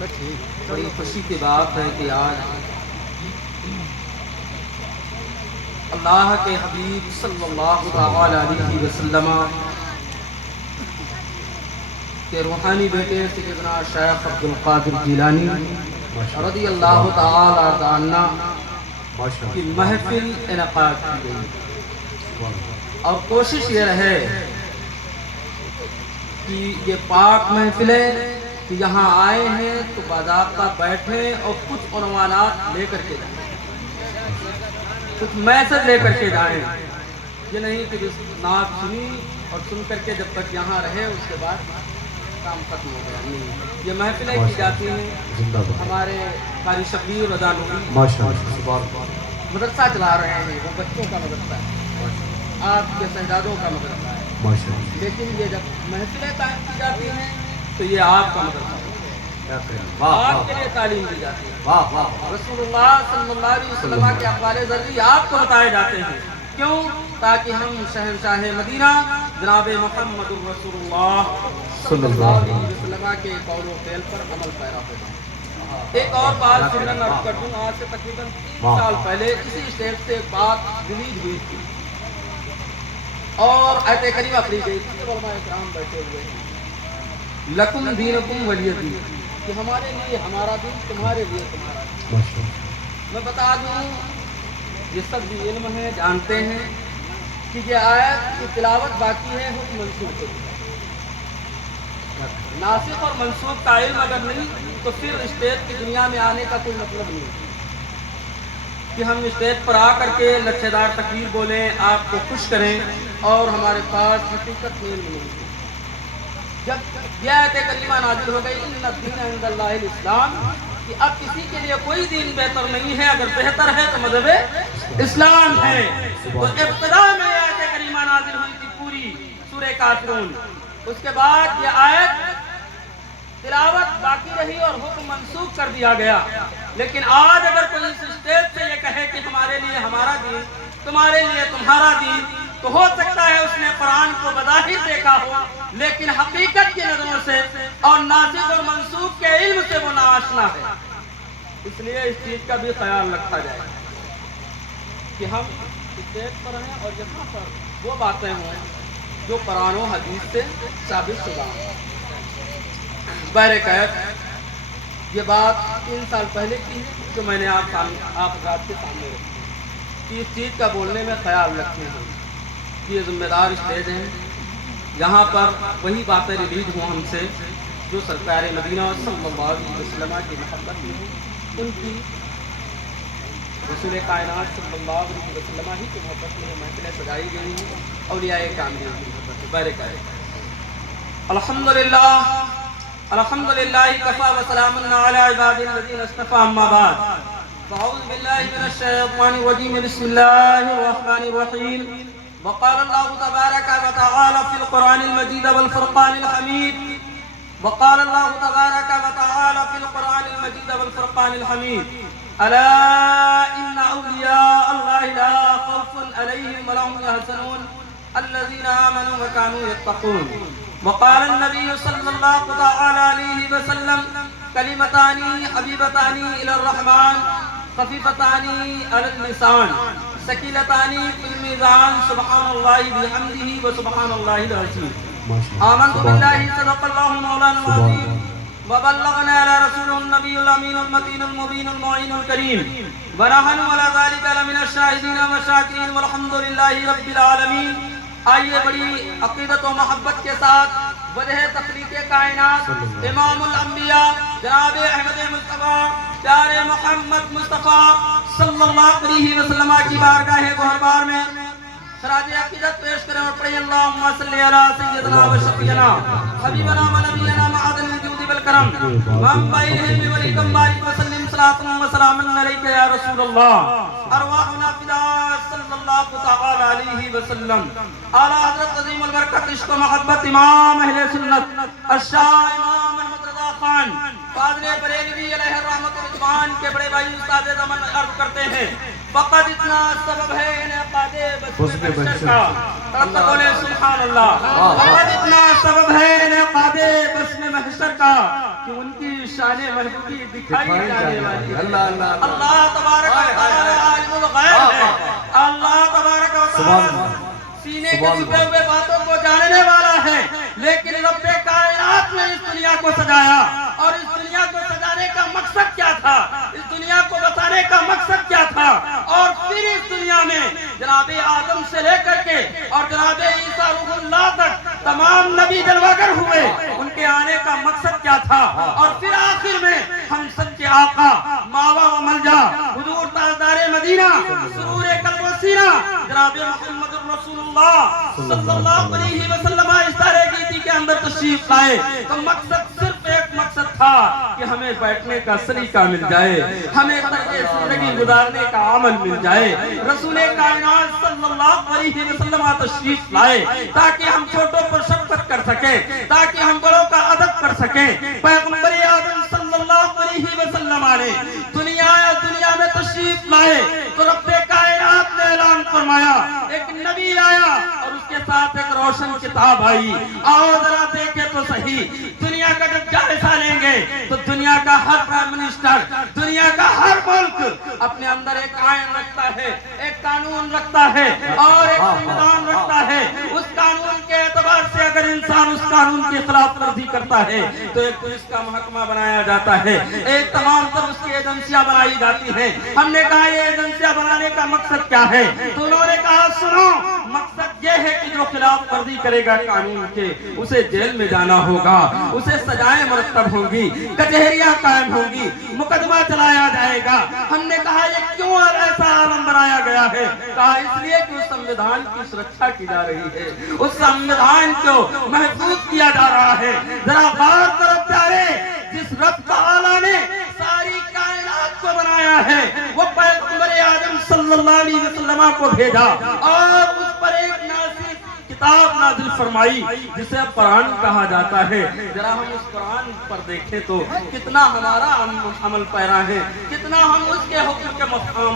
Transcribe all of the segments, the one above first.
بڑی خوشی کی بات ہے کہ آج اللہ کے حبیب صلی اللہ تعالی علیہ وسلم کے روحانی بیٹے سیدنا شیخ عبد القادر جیلانی رضی اللہ تعالی عنہ کی محفل انعقاد کی گئی، اور کوشش یہ رہے کہ یہ پاک محفلیں کہ یہاں آئے ہیں تو باضابطہ بیٹھیں اور کچھ عنوانات لے کر کے جائیں، کچھ میسج لے کر کے جائیں۔ یہ نہیں کہ بس نعت سنی اور سن کر کے جب تک یہاں رہے اس کے بعد کام ختم ہو گیا، نہیں۔ یہ محفلیں کی جاتی ہیں، ہمارے قاری شبیر رضا نوری مدرسہ چلا رہے ہیں، وہ بچوں کا مدرسہ ہے، آپ کے شہزادوں کا مدرسہ ہے، لیکن یہ جب محفلیں قائم کی جاتی ہیں تو یہ آپ کا مدرسہ ہے، آپ کے لیے تعلیم دی جاتی ہے، رسول اللہ صلی اللہ علیہ وسلم کے اقوال ذری آپ کو بتائے جاتے ہیں، کیوں؟ تاکہ ہم شہنشاہ مدینہ جناب محمد رسول اللہ صلی اللہ علیہ وسلم کے قول و فعل پر عمل پیرا ہو جائیں۔ ایک اور بات سنن عرض کر دوں، آج سے تقریباً 3 سال پہلے اسی اسٹیج سے ایک بات ریلیز ہوئی تھی اور آیت کریمہ پڑھی گئی تھی، علماء اکرام بیٹھے ہوئے ہیں، لکم دینکم ولی دین، کہ ہمارے لیے ہمارا دین، تمہارے لیے تمہارا دین۔ میں بتا دوں، یہ سب بھی علم ہے، جانتے ہیں کہ یہ آیت کی تلاوت باقی ہے، حکم منسوخ ہے۔ ناسخ اور منسوخ کا علم اگر نہیں تو پھر اسٹیج کی دنیا میں آنے کا کوئی مطلب نہیں کہ ہم اسٹیج پر آ کر کے لچھے دار تقریر بولیں، آپ کو خوش کریں اور ہمارے پاس حقیقت میں علم نہیں۔ جب یہ آیت کریمہ نازل ہو گئی ان الدین عند اللہ الاسلام، کہ اب کسی کے لیے کوئی دین بہتر نہیں ہے، اگر بہتر ہے تو مذہب اسلام ہے، تو ابتدا میں یہ آیت کریمہ نازل ہوئی تھی پوری سورہ کافرون، اس کے بعد یہ آیت تلاوت باقی رہی اور حکم منسوخ کر دیا گیا۔ لیکن آج اگر کوئی اس اسٹیج سے یہ کہے کہ ہمارے لیے ہمارا دین، تمہارے لیے تمہارا دین، تو ہو سکتا ہے اس نے قرآن کو بظاہر دیکھا ہو لیکن حقیقت کی نظروں سے اور ناسخ اور منسوخ کے علم سے وہ ناآشنا ہے۔ اس لیے اس چیز کا بھی خیال رکھا جائے کہ ہم اسٹیج پر ہیں اور یہاں پر وہ باتیں ہوں جو قرآن و حدیث سے ثابت شدہ ہیں۔ بہرکیف یہ بات 3 سال پہلے کی ہے جو میں نے آپ حضرات کے سامنے رکھی کہ اس چیز کا بولنے میں خیال رکھیں ہیں کہ یہ ذمہ دار اسٹیج ہیں، یہاں پر وہی باتیں ریلیز ہوں ہم سے جو سرکار مدینہ صلی اللہ علیہ وسلم کی محبت میں ہیں، ان کی رسول کائنات صلی اللہ علیہ وسلم ہی کی محبت میں محفلیں سجائی گئی ہیں، اولیاء کاملین کی محبت میں۔ بہرکیف الحمدللہ الحمدللہ کفا وسلام علی عباد الذین اصطفى، اما بعد فاعوذ باللہ من الشیطان الرجیم، بسم اللہ الرحمن الرحیم۔ وقال اللہ تبارک وتعالی فی القرآن المجید والفرقان الحمید، وقال اللہ تبارک وتعالی فی القرآن المجید والفرقان الحمید، الا ان اولیاء اللہ لا خوف علیہم ولا هم يحزنون الذین آمنوا وكانوا يتقون۔ وقال النبي صلى الله تعالى عليه وسلم كلمتان حبيبتان إلى الرحمن خفيفتان على اللسان ثقيلتان في الميزان سبحان الله بحمده وسبحان الله العظيم۔ آمنت بالله صدق الله مولانا العظيم وبلغنا على رسوله النبي الأمين المتين المبين المعين الكريم ونحن على ذلك لمن الشاهدين والشاكرين والحمد لله رب العالمين۔ آئیے بڑی عقیدت و محبت کے ساتھ وجہ تخلیق کائنات امام الانبیاء جناب احمد مصطفیٰ پیارے محمد مصطفیٰ صلی اللہ علیہ وسلم کی بارگاہ گہربار میں خراج عقیدت پیش کریں اور پڑھیں اللہم صلی علی سیدنا و شفیعنا حبیبنا و نبینا معدن الجود والکرم منبع العلم والحکم بارک وسلم صلاة و سلام علیک یا رسول اللہ، ارواحنا فدا صلی اللہ تعالی علیہ وسلم۔ اعلیٰ حضرت عظیم البرکت عشق و محبت امام اہل سنت الشاہ امام احمد رضا خان فاضل بریلوی علیہ الرحمت رضوان کے بڑے بھائی استاد زمن عرض کرتے ہیں فقط اتنا سبب ہے انعقاد بسم محشر کا، تب بولے سبحان اللہ، فقط اتنا سبب ہے انعقاد بسم محشر کا، کہ ان کی شان محبوبی دکھائی جانے والی ہے۔ اللہ اللہ تبارک و تعالی عالم الغیب ہے، اللہ تبارک و تعالی سینے کے چھپے ہوئے باتوں کو جاننے والا ہے، لیکن رب کائنات نے اس دنیا کو سجایا، اور اس دنیا کو سجانے کا مقصد کیا تھا، اس دنیا کو بتانے کا مقصد کیا تھا، اور پھر اس دنیا میں جناب آدم سے لے کر کے اور جناب عیسیٰ روح اللہ تک تمام نبی جلوگر ہوئے، ان کے آنے کا مقصد کیا تھا، اور پھر آخر میں ہم سب کے آقا ماوا و ملجا حضور تاجدار مدینہ سرور قلب و سینہ جناب محمد رسول اللہ صلی اللہ علیہ وسلم اس دار گیتی کے اندر تشریف لائے، تو مقصد صرف ایک مقصد تھا کہ ہمیں بیٹھنے کا سلیقہ مل جائے، ہمیں طرز زندگی گزارنے کا عمل مل جائے۔ رسول کائنات صلی اللہ علیہ وسلم تشریف لائے تاکہ ہم چھوٹوں پر شفقت کر سکیں، تاکہ ہم بڑوں کا ادب کر سکیں۔ پیغمبر اعظم صلی اللہ علیہ وسلم نے دنیا میں تشریف لائے تو رب کائنات نے اعلان فرمایا، ایک نبی آیا اور اس کے ساتھ ایک روشن کتاب آئی۔ آؤ ذرا دیکھیں تو صحیح، دنیا کا جب جائزہ لیں گے تو دنیا کا ہر پرائم منسٹر، دنیا کا ہر ملک اپنے اندر ایک آئین رکھتا ہے، ایک قانون رکھتا ہے اور ایک سنویدھان رکھتا ہے۔ اس قانون کے اعتبار سے اگر انسان اس قانون کی خلاف ورزی کرتا ہے تو ایک پولیس کا محکمہ بنایا جاتا ہے، ایک تمام تر اس کی ایجنسیاں بنائی جاتی ہیں۔ ہم نے کہا یہ ایجنسیاں بنانے کا مقصد کیا ہے؟ تو انہوں نے کہا سنو، مقصد یہ ہے کہ جو خلاف ورزی کرے گا قانون کے اسے جیل میں جانا ہوگا، اسے سزائیں مرتب ہوں گی، کچہریاں قائم ہوں گی، مقدمہ چلایا جائے گا۔ ہم نے کہا یہ کیوں ایسا عالم بنایا گیا ہے؟ کہا اس لیے کہ اس سنویدھان کی سرکشا کی جا رہی ہے، اس سنویدھان کو محفوظ کیا جا رہا ہے۔ ذرا غور کرو پیارے، جس رب تعالیٰ نے ساری کائنات کو بنایا ہے وہ پیغمبر اعظم صلی اللہ علیہ وسلم کو بھیجا اور اس پر ایک نازل کتاب نازل فرمائی جسے قرآن کہا جاتا ہے۔ ذرا ہم اس قرآن پر دیکھیں تو کتنا ہمارا عمل پیرا ہے، کتنا ہم اس کے حکم کے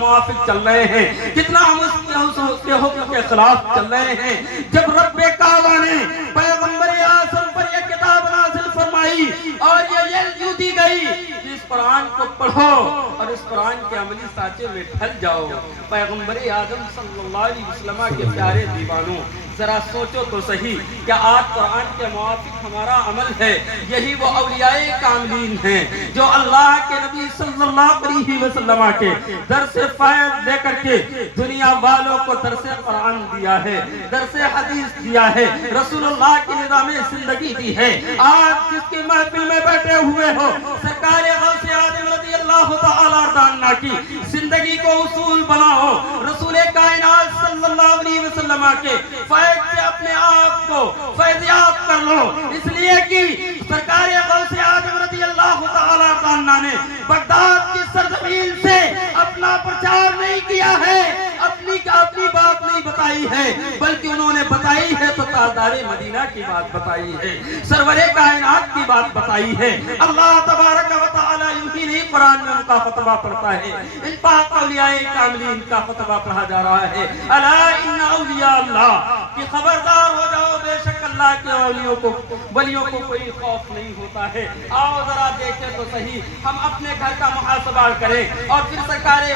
موافق چل رہے ہیں، کتنا ہم اس کے حکم کے خلاف چل رہے ہیں۔ جب رب کعبہ نے پیغمبر اعظم پر یہ کتاب نازل فرمائی اور یہ یوں دی گئی کہ اس قرآن کو پڑھو اور اس قرآن کے عملی سانچے میں ڈھل جاؤ۔ پیغمبر اعظم صلی اللہ علیہ وسلم کے پیارے دیوانوں، ذرا سوچو تو صحیح، کیا آج قرآن کے موافق ہمارا عمل ہے؟ یہی وہ اولیاء کاملین ہیں جو اللہ کے نبی صلی اللہ علیہ وسلم کے درس فیض دے کر کے دنیا والوں کو درس قرآن دیا ہے، درس حدیث دیا ہے، رسول اللہ کی نظام زندگی دی ہے۔ آج جس کی محفل میں بیٹھے ہوئے ہو، سرکار غوث اعظم رضی اللہ تعالیٰ عنہ کی زندگی کو اصول بناؤ، رسول کائنات صلی اللہ علیہ وسلم کے فیض سے اپنے آپ کو فیضیاب کر لو، اس لیے کہ سرکار غوث اعظم رضی اللہ تعالیٰ عنہ نے بغداد کی سرزمین سے اپنا پرچار نہیں کیا ہے، اپنی بات نہیں بتائی ہے، بلکہ انہوں نے بتائی ہے تو تاجدار مدینہ کی بات بتائی ہے، سرور کائنات کی بات بتائی ہے۔ اللہ تبارک و تعالیٰ یوں ہی نہیں قرآن میں ان کا خطبہ پڑھتا ہے، ان پاک اولیاء کاملین کا خطبہ پڑھا جا رہا ہے۔ الا ان اولیاء اللہ، کہ خبردار ہو جاؤ، بے شک اللہ کے ولیوں کو کوئی خوف نہیں ہوتا ہے۔ آؤ ذرا دیکھیں تو صحیح، ہم اپنے گھر کا محاسبہ کریں اور پھر سرکار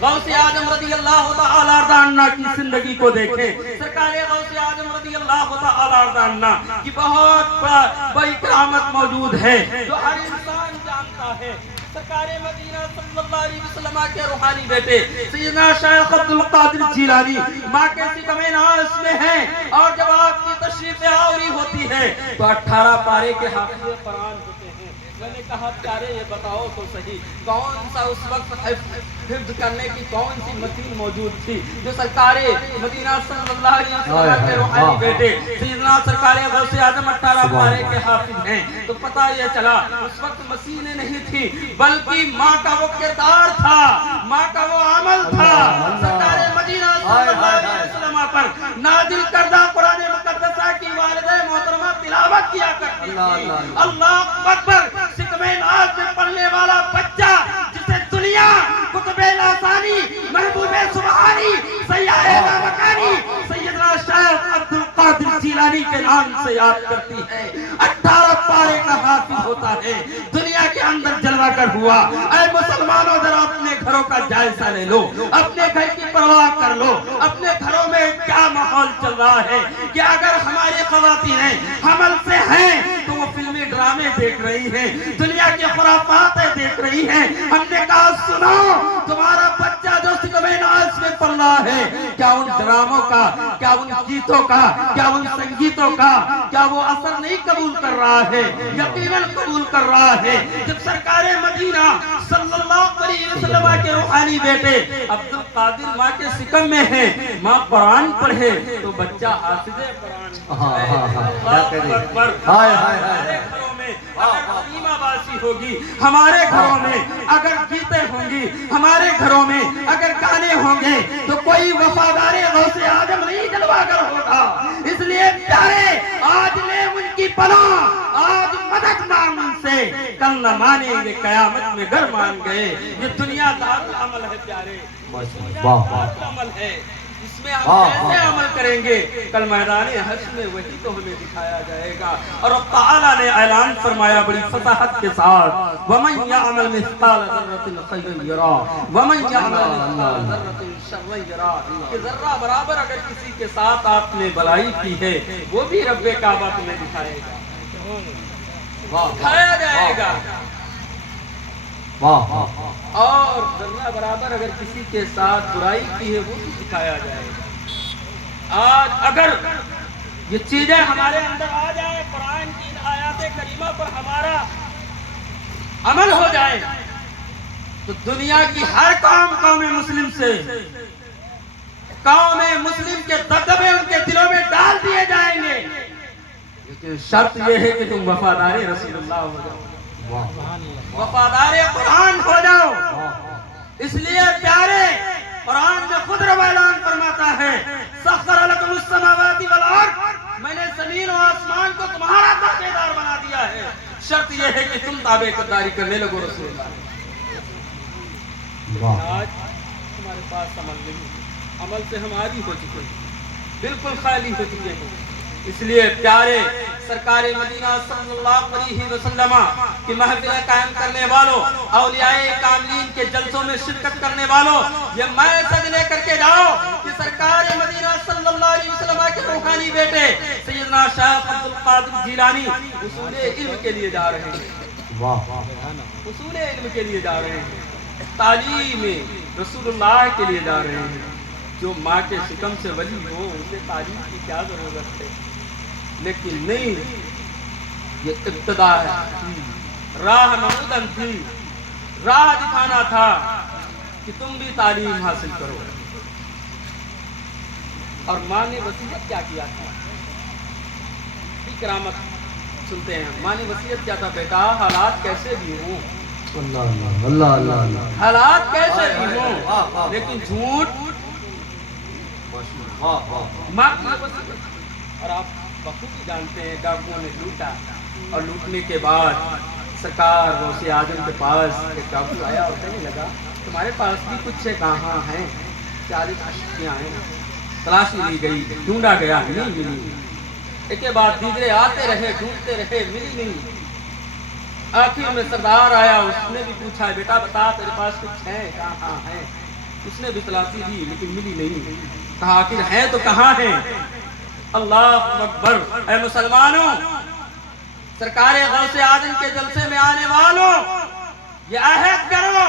غوث اعظم رضی اللہ تعالیٰ عنہ کی زندگی کو دیکھیں۔ سرکار غوث اعظم رضی اللہ تعالیٰ عنہ کی بہت بڑی کرامت موجود ہے جو ہر انسان جانتا ہے۔ سرکار مدینہ صلی اللہ علیہ وسلم کے روحانی بیٹے سیدنا شیخ عبد القادر جیلانی ماں کے سکم ناس میں ہیں، اور جب آپ کی تشریف آوری ہوتی ہے تو 18 پارے کے حافظ قرآن ہوتے ہیں۔ میں نے کہا پیارے یہ بتاؤ تو صحیح، کون سا اس وقت حفظ کرنے کی کون سی مشین موجود تھی جو سرکار مدینہ صلی اللہ علیہ وسلم کے روحانی بیٹے سیدنا سرکار غوث اعظم 18 پارے کے حافظ ہیں؟ تو پتہ یہ چلا اس وقت مشینیں نہیں تھی، بلکہ ماں کا وہ کردار تھا، ماں کا وہ عمل تھا۔ سرکار مدینہ صلی اللہ علیہ وسلم پر نازل کردہ قرآن مقدسہ کی والدہ محترمہ تلاوت کیا کرتی تھی۔ اللہ اکبر، سکم ناز میں پڑھنے والا بچہ جسے دنیا قطب لاسانی، محبوب سبحانی، سیاح مکانی سیدنا شیخ عبد القادر جیلانی کے نام سے یاد کرتی ہے، 18 پارے کا حافظ ہوتا ہے، دنیا کے اندر جلوہ گر ہوا۔ اے مسلمانوں ذرا اپنے گھروں کا جائزہ لے لو، اپنے گھر کی پرواہ کر لو، اپنے گھروں میں کیا ماحول چل رہا ہے کہ اگر ہماری خواتینیں حمل سے ہیں تو وہ فلمی ڈرامے دیکھ رہی ہیں، دنیا کی خرافاتیں دیکھ رہی ہیں۔ ہم نے کہا سنو، تمہارا بچہ جو سکمے ناز میں پڑھ رہا ہے، کیا ان ڈراموں کا، کیا ان گیتوں کا، کیا ان سنگیتوں کا کیا وہ اثر نہیں قبول کر رہا ہے؟ یقیناً قبول کر رہا ہے۔ جب سرکار مدینہ صلی اللہ علیہ وسلم کے روحانی بیٹے عبد القادر ماں کے سکم میں ہیں، ماں قرآن پڑھے تو بچہ حافظ قرآن اللہ اکبر۔ ہمارے گھروں میں اگر سلیمہ باسی ہوگی، ہمارے گھروں میں اگر گیتیں ہوں گی، ہمارے گھروں میں اگر گانے ہوں گے تو کوئی وفادار غوث اعظم نہیں جلوہ گر ہوگا۔ اس لیے پیارے آج لے ان کی پناہ، آج مدد مانگ ان سے، کل نہ مانیں گے قیامت میں گر مان گئے۔ یہ دنیا دار العمل ہے پیارے، دنیا دار العمل ہے، اس میں ہم کیسے عمل کریں گے؟ کل میدان حشر میں وہی تو ہمیں دکھایا جائے گا۔ اور اب تعالیٰ نے اعلان فرمایا بڑی فصاحت کے ساتھ، وَمَنْ يَعْمَلْ مِثْقَالَ ذَرَّةٍ خَيْرًا يَرَهُ وَمَنْ يَعْمَلْ مِثْقَالَ ذَرَّةٍ شَرًّا يَرَهُ۔ کہ ذرہ برابر اگر کسی کے ساتھ آپ نے بلائی کی ہے، وہ بھی رب کعبہ تمہیں دکھائے گا، دکھایا جائے گا۔ اور ذرہ برابر اگر کسی کے ساتھ برائی کی ہے، وہ بھی دکھایا جائے گا۔ آج اگر یہ چیزیں ہمارے اندر آ جائیں، قرآن کی آیات کریمہ پر ہمارا عمل ہو جائے تو دنیا کی ہر قوم مسلم سے، قوم مسلم کے دبدبے ان کے دلوں میں ڈال دیے جائیں گے، لیکن شرط یہ ہے کہ تم وفادار رسول اللہ ہو جاؤ، وفادار قرآن ہو جاؤ۔ اس لیے پیارے قرآن میں خود رب اعلان فرماتا ہے، سخر لکم السماوات والارض، میں نے زمین و آسمان کو تمہارا تابعدار بنا دیا ہے، شرط یہ ہے کہ تم تابعداری کرنے لگو رسول اللہ۔ آج ہمارے پاس عمل نہیں، عمل سے ہم عادی ہو چکے ہیں، بالکل خالی ہو چکے ہیں۔ اس لیے پیارے سرکار مدینہ صلی اللہ علیہ وسلم کی محفلیں قائم کرنے والوں، اولیاء کاملین کے جلسوں میں شرکت کرنے والوں، یہ میسج لے کر کے جاؤ کہ سرکار مدینہ صلی اللہ علیہ وسلم کے روحانی بیٹے سیدنا شیخ عبد القادر جیلانی اصول علم کے لیے جا رہے ہیں، اصول علم کے لیے جا رہے ہیں، تعلیم رسول اللہ کے لیے جا رہے ہیں۔ جو ماں کے شکم سے ولی ہو ان سے تعلیم کی کیا ضرورت ہے؟ لیکن نہیں، یہ ابتدا ہے، راہ نمودن تھی، راہ دکھانا تھا کہ تم بھی تعلیم حاصل کرو۔ اور ماں نے وصیت کیا کیا تھا؟ کرامت سنتے ہیں، ماں نے وصیت کیا تھا، بیٹا حالات کیسے بھی ہوں، حالات کیسے بھی ہوں، لیکن جھوٹ ماں کی وصیت۔ اور آپ بخوبی جانتے ہیں ڈاکوؤں نے لوٹا، اور لوٹنے کے بعد سرکار غوث اعظم کے پاس ایک ڈاکو آیا اور کہنے لگا تمہارے پاس بھی کچھ کہاں ہیں؟ 40 اشیاء ہیں، تلاشی لی گئی، ڈھونڈا گیا، نہیں ملی، ایک کے بعد دیگرے آتے رہے، ڈھونڈتے رہے، ملی نہیں۔ آخر میں سردار آیا، اس نے بھی پوچھا بیٹا بتا تیرے پاس کچھ ہے؟ کہاں ہے؟ اس نے بھی تلاشی لی لیکن ملی نہیں۔ کہا آخر ہے تو کہاں ہیں؟ اللہ اکبر۔ اے مسلمانوں، سرکار غوث اعظم کے جلسے میں آنے والوں، یہ عہد کرو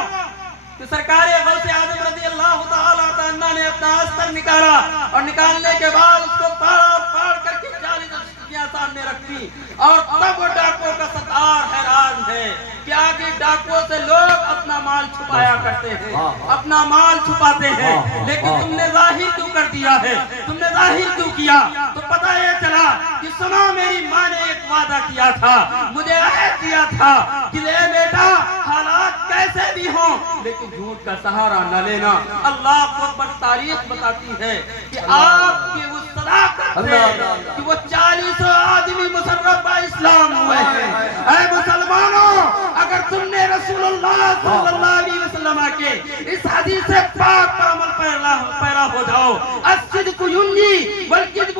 کہ سرکار غوث اعظم رضی اللہ تعالیٰ عنہ نے اپنا استر نکالا، اور نکالنے کے بعد اس کو پاڑ پاڑ کر کے 40 اشیاء سامنے رکھی، اور تب وہ ڈاکوؤں کا ستار حیران ہے کہ آگے ڈاکوؤں سے لوگ اپنا مال چھپایا کرتے ہیں، اپنا مال چھپاتے ہیں، لیکن تم نے ظاہر کیوں کر دیا ہے؟ تم نے ظاہر کیوں کیا؟ تو پتہ یہ چلا کہ سنو، میری ماں نے ایک وعدہ کیا تھا، مجھے عہد دیا تھا کہ لے بیٹا حالات کیسے بھی ہوں لیکن جھوٹ کا سہارا نہ لینا۔ اللہ اکبر۔ تاریخ بتاتی ہے کہ آپ کی اس صداقت سے کہ وہ 40 آدمی مسرف اسلام ہوئے ہیں۔ اے مسلمانوں، اگر تم نے رسول اللہ صلی اللہ علیہ وسلم کے اس حدیث پاک پر عمل پیرا ہو جاؤ، الصدق ینجی والکذب